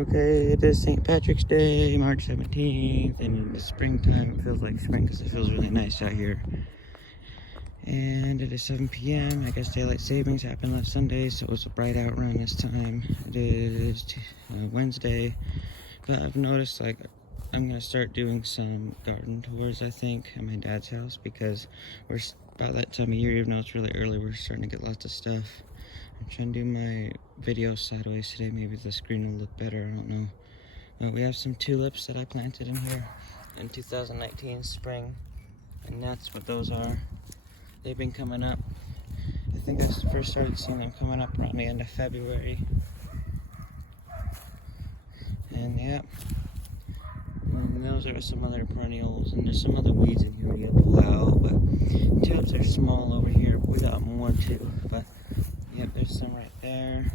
Okay, it is St. Patrick's Day, March 17th, and it's springtime. It feels like spring because it feels really nice out here. And it is 7 p.m. I guess daylight savings happened last Sunday, so it was bright out around this time. It is Wednesday, but I've noticed like I'm gonna start doing some garden tours, I think, at my dad's house because we're about that time of year, even though it's really early, we're starting to get lots of stuff. I'm trying to do my video sideways today. Maybe the screen will look better, I don't know. But we have some tulips that I planted in here in 2019 spring, and that's what those are. They've been coming up. I think I first started seeing them coming up around the end of February. And yep. And those are some other perennials, and there's some other weeds in here we gotta pull out, but tulips are small over here. We got more too, but yep, there's some right there.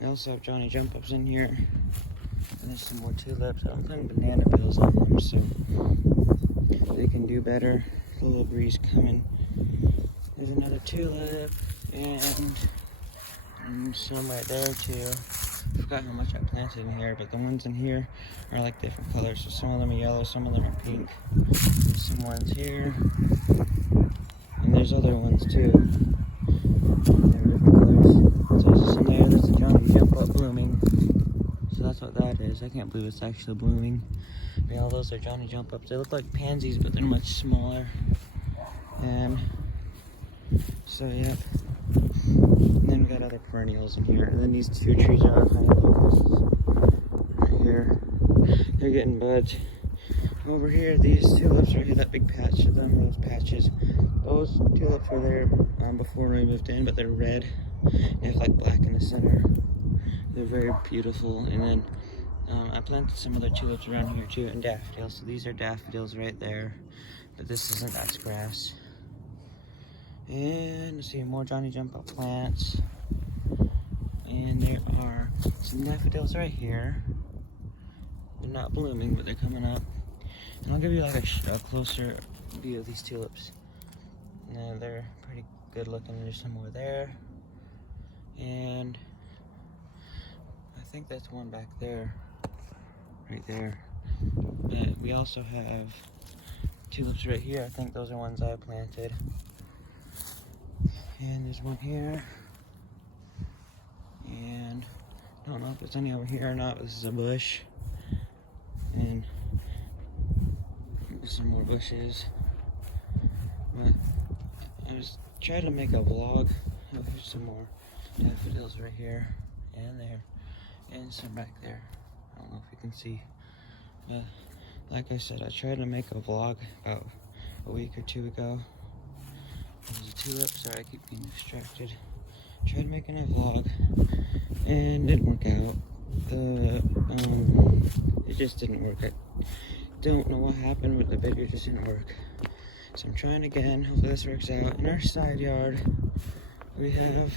We also have Johnny Jump Ups in here, and there's some more tulips. I'm putting banana peels on them so they can do better. A little breeze coming. There's another tulip, and some right there too. I forgot how much I planted in here, but the ones in here are like different colors. So some of them are yellow, some of them are pink. There's some ones here, and there's other ones too. They're different colors. So there's some there. That's a Johnny Jump Up blooming. So that's what that is. I can't believe it's actually blooming. But all those are Johnny Jump Ups. They look like pansies, but they're much smaller. And so yeah. And then we got other perennials in here. And then these two trees are honey locusts right here. They're getting buds. Over here, these tulips right here, that big patch of them, those patches. Those tulips were there before we moved in, but they're red. They have like black in the center. They're very beautiful. And then I planted some other tulips around here too, and daffodils. So these are daffodils right there, but this isn't, that's grass. And let's see, more Johnny Jump Up plants. And there are some daffodils right here. They're not blooming, but they're coming up. And I'll give you like a closer view of these tulips. Now they're pretty good looking. There's some more there. And I think that's one back there. Right there. But we also have tulips right here. I think those are ones I planted. And there's one here. And I don't know if there's any over here or not, but this is a bush. And some more bushes. But I was trying to make a vlog. Oh, here's some more daffodils right here and there, and some back there. I don't know if you can see. But like I said, I tried to make a vlog about a week or two ago. There's a tulip. Sorry, I keep getting distracted. Tried making a vlog and it didn't work out. It just didn't work. I don't know what happened, but the video just didn't work. So I'm trying again. Hopefully this works out. In our side yard, we have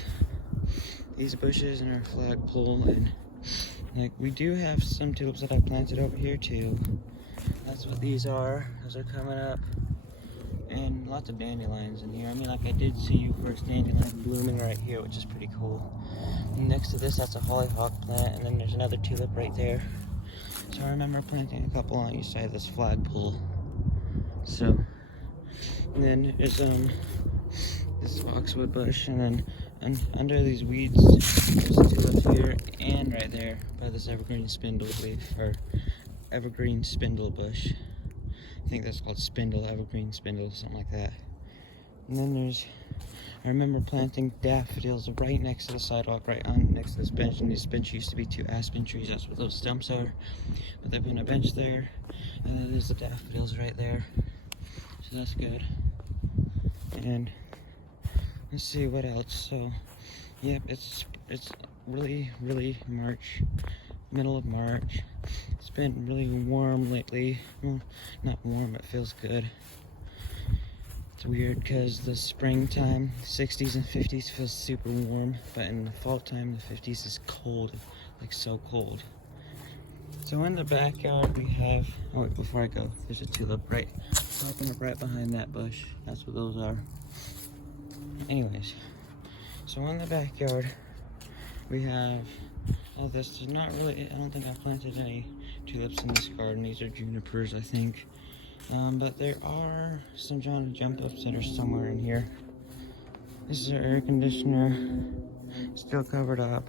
these bushes and our flagpole, and like we do have some tulips that I planted over here too. That's what these are. Those are coming up. And lots of dandelions in here. I mean, like I did see first dandelion blooming right here, which is pretty cool. And next to this, that's a hollyhock plant, and then there's another tulip right there. So I remember planting a couple on each side of this flagpole. So, and then there's this boxwood bush, and then under these weeds, there's tulips here and right there by this evergreen spindle leaf, or evergreen spindle bush. I think that's called spindle, evergreen spindle, something like that. And then I remember planting daffodils right next to the sidewalk, right on next to this bench. And this bench used to be two aspen trees, that's what those stumps are. But they put a bench there, and then there's the daffodils right there. So that's good. And let's see what else. So, yep, it's really March, middle of March. It's been really warm lately. Well, not warm, it feels good. It's weird because the springtime, 60s and 50s feels super warm, but in the fall time, the 50s is cold, like so cold. So in the backyard we have, oh wait, before I go, there's a tulip right popping up right behind that bush. That's what those are. Anyways, so in the backyard we have Oh, this is not really, I don't think I planted any tulips in this garden. These are junipers, I think. But there are some Johnny jump ups that are somewhere in here. This is our air conditioner, still covered up.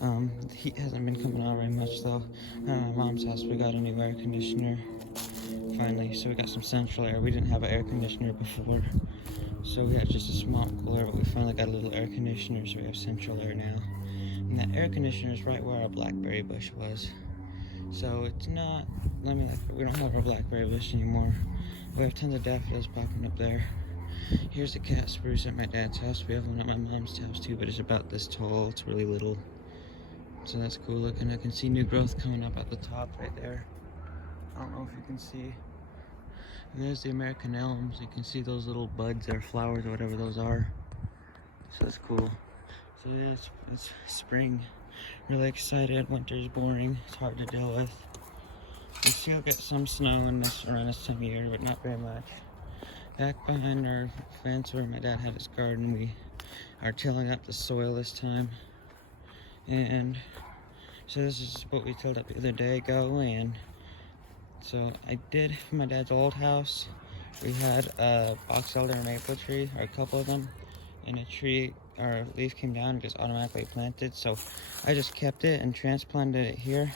The heat hasn't been coming on very much though. At my mom's house, we got a new air conditioner finally, so we got some central air. We didn't have an air conditioner before, so we had just a small cooler, but we finally got a little air conditioner, so we have central air now. And that air conditioner is right where our blackberry bush was. So it's not, we don't have our blackberry bush anymore. We have tons of daffodils popping up there. Here's the cat spruce at my dad's house. We have one at my mom's house too, but it's about this tall. It's really little. So that's cool looking. I can see new growth coming up at the top right there. I don't know if you can see. And there's the American elms. You can see those little buds or flowers or whatever those are. So that's cool. So yeah, it's spring. Really excited. Winter's boring. It's hard to deal with. We still get some snow around this time of year, but not very much. Back behind our fence where my dad had his garden, we are tilling up the soil this time. And so this is what we tilled up the other day ago. And so I did, for my dad's old house, we had a box elder and maple tree, or a couple of them, and a tree, or a leaf came down and just automatically planted. So I just kept it and transplanted it here.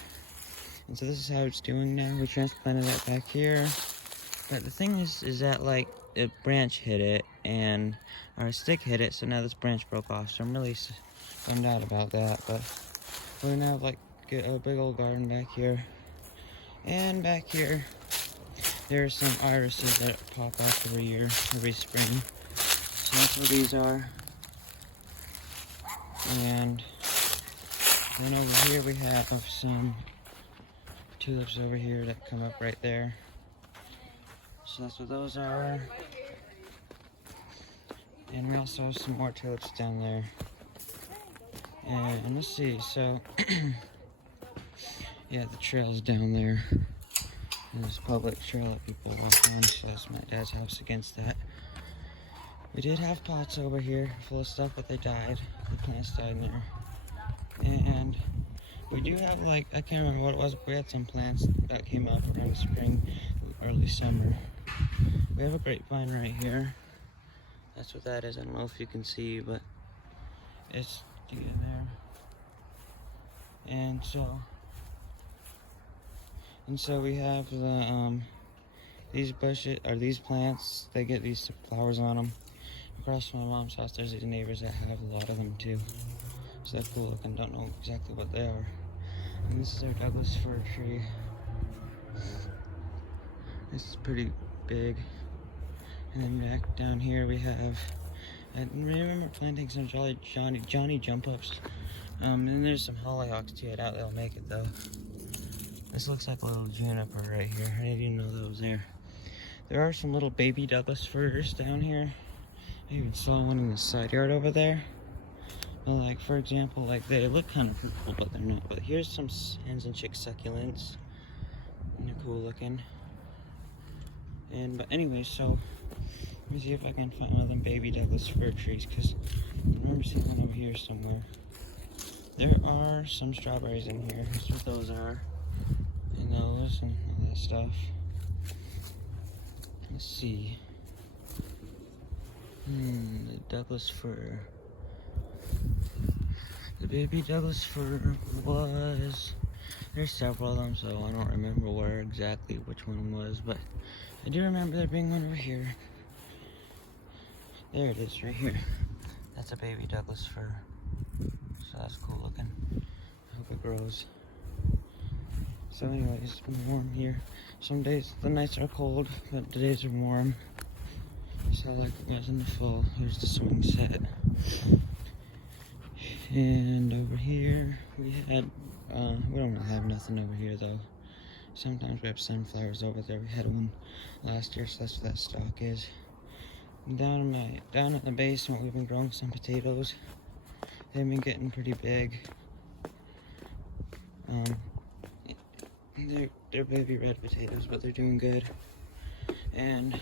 And so this is how it's doing now. We transplanted it back here. But the thing is that like a branch hit it, or a stick hit it, so now this branch broke off. So I'm really bummed out about that. But we're now like a big old garden back here. And back here, there are some irises that pop off every year, every spring. So that's what these are. And then over here we have some tulips over here that come up right there. So that's what those are. And we also have some more tulips down there. And let's see, so yeah, the trail's down there. There's a public trail that people walk on, so that's my dad's house against that. We did have pots over here full of stuff, but they died. The plants died in there. And we do have, like, I can't remember what it was, but we had some plants that came up around spring, early summer. We have a grapevine right here. That's what that is. I don't know if you can see, but it's to get there. And so we have the these bushes, or these plants, they get these flowers on them. Across from my mom's house, there's these neighbors that have a lot of them too. So they're cool looking. Don't know exactly what they are. And this is our Douglas fir tree. This is pretty big. And then back down here we have, I remember planting some Johnny jump ups. And there's some hollyhocks too. I doubt they'll make it though. This looks like a little juniper right here. I didn't even know that was there. There are some little baby Douglas firs down here. I even saw one in the side yard over there. But like, for example, like they look kind of cool, but they're not. But here's some hens and chick succulents. And they're cool looking. But anyway, so let me see if I can find one of them baby Douglas fir trees, because I remember seeing one over here somewhere. There are some strawberries in here. That's what those are. And those and all that stuff. Let's see. The Douglas fir. The baby Douglas fir was... There's several of them, so I don't remember where exactly which one was, but I do remember there being one over here. There it is, right here. That's a baby Douglas fir. So that's cool looking. I hope it grows. So anyways, it's been warm here. Some days the nights are cold, but the days are warm. So like it was in the fall. Here's the swing set. And over here we had, we don't really have nothing over here though. Sometimes we have sunflowers over there. We had one last year, so that's what that stock is. And down at the basement, we've been growing some potatoes. They've been getting pretty big. They're baby red potatoes, but they're doing good. And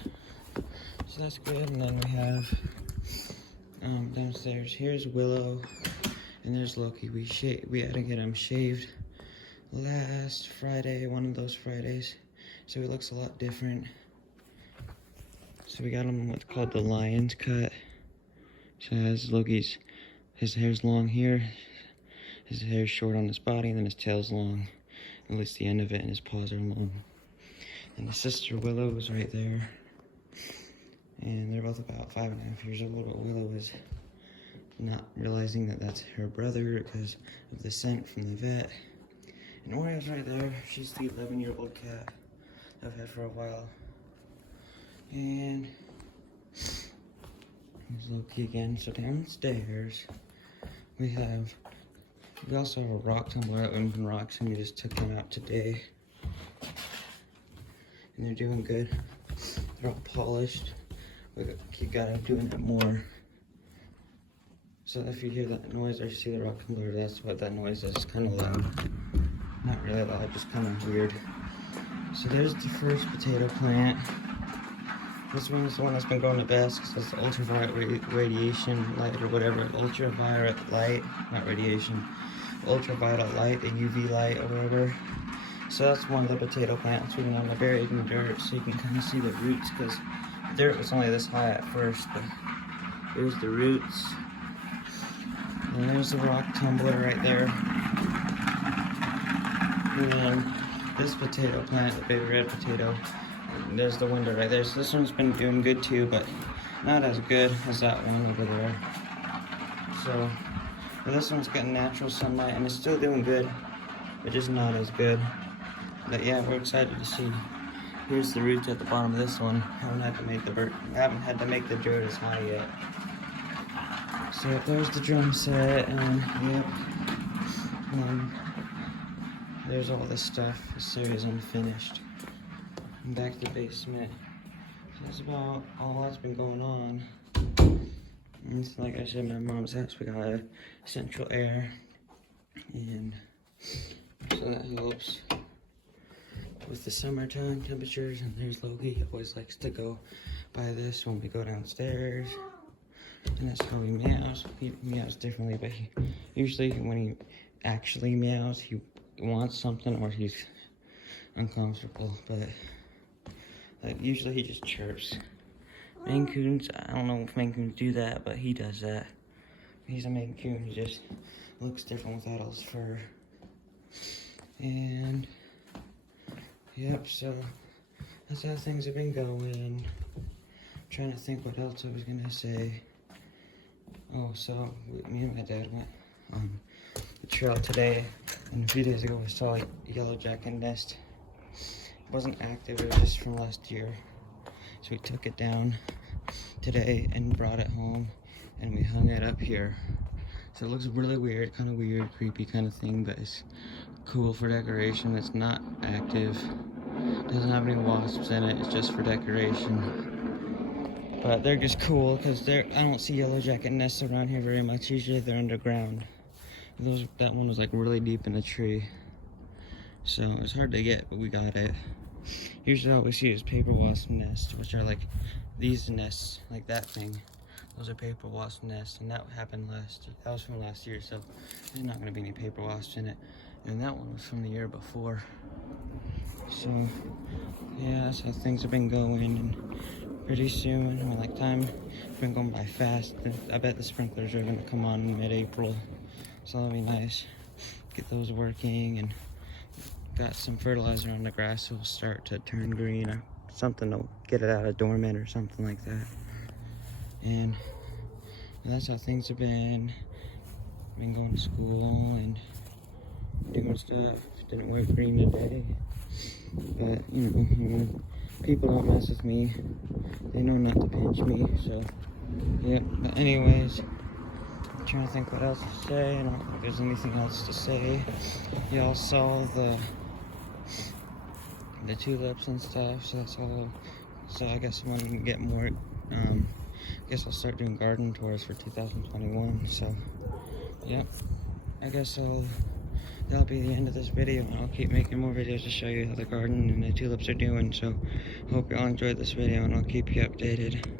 so that's good. And then we have downstairs, here's willow, And there's Loki. We had to get him shaved last Friday, one of those Fridays. So he looks a lot different. So we got him what's called the lion's cut. So as Loki's, his hair's long here, his hair's short on his body, and then his tail's long. At least the end of it, and his paws are long. And his sister Willow is right there. And they're both about 5.5 years old, but Willow is not realizing that that's her brother because of the scent from the vet. And Oreo's right there. She's the 11-year-old cat I've had for a while. And there's Loki again. So downstairs we also have a rock tumbler at Women Rocks, and we just took them out today. And they're doing good. They're all polished. We got them doing it more. So if you hear that noise or you see the rock tumbler, that's what that noise is. It's kind of loud. Not really loud, just kind of weird. So there's the first potato plant. This one is the one that's been growing the best because it's ultraviolet radiation light or whatever. Ultraviolet light, not radiation. Ultraviolet light, the UV light or whatever. So that's one of the potato plants. We went on buried in the dirt so you can kind of see the roots because the dirt was only this high at first. But here's the roots. And there's the rock tumbler right there. And then this potato plant, the big red potato, there's the window right there. So this one's been doing good too, but not as good as that one over there. So but this one's getting natural sunlight and it's still doing good, but just not as good. But yeah, we're excited to see. Here's the roots at the bottom of this one. Haven't had to make the dirt as high yet. So there's the drum set, and yep. There's all this stuff. This area's unfinished. And back to the basement. So that's about all that's been going on. And it's like I said, my mom's house, we got a central air, and so that helps with the summertime temperatures. And there's Loki. He always likes to go by this when we go downstairs. And that's how he meows. He meows differently, but usually when he actually meows, he wants something or he's uncomfortable. But usually he just chirps. Maine Coons, I don't know if Maine Coons do that, but he does that. He's a Maine Coon. He just looks different without all his fur. And yep, so that's how things have been going. I'm trying to think what else I was gonna say. Oh, so me and my dad went on the trail today, and a few days ago we saw a yellow jacket nest. It wasn't active, it was just from last year. So we took it down today and brought it home, and we hung it up here. So it looks really weird, kind of weird, creepy kind of thing, but it's cool for decoration. It's not active, doesn't have any wasps in it, it's just for decoration. But they're just cool because I don't see yellow jacket nests around here very much. Usually they're underground. That one was like really deep in a tree. So it's hard to get, but we got it. Usually all we see is paper wasp nests, which are like these nests, like that thing. Those are paper wasp nests, and that happened that was from last year, so there's not gonna be any paper wasps in it. And that one was from the year before. So yeah, that's how things have been going. And pretty soon, I mean, like time's been going by fast. I bet the sprinklers are gonna come on in mid-April, so that'll be nice. Get those working, and got some fertilizer on the grass, so it'll start to turn green, or something to get it out of dormant or something like that. And that's how things have been. Been going to school and doing stuff. Didn't wear green today, but you know, people don't mess with me. They know not to pinch me, so yep. But anyways, I'm trying to think what else to say. I don't think there's anything else to say. Y'all saw the tulips and stuff, so that's all. So I guess when we get more, I guess I'll start doing garden tours for 2021. So yep, I guess that'll be the end of this video, and I'll keep making more videos to show you how the garden and the tulips are doing. So hope y'all enjoyed this video, and I'll keep you updated.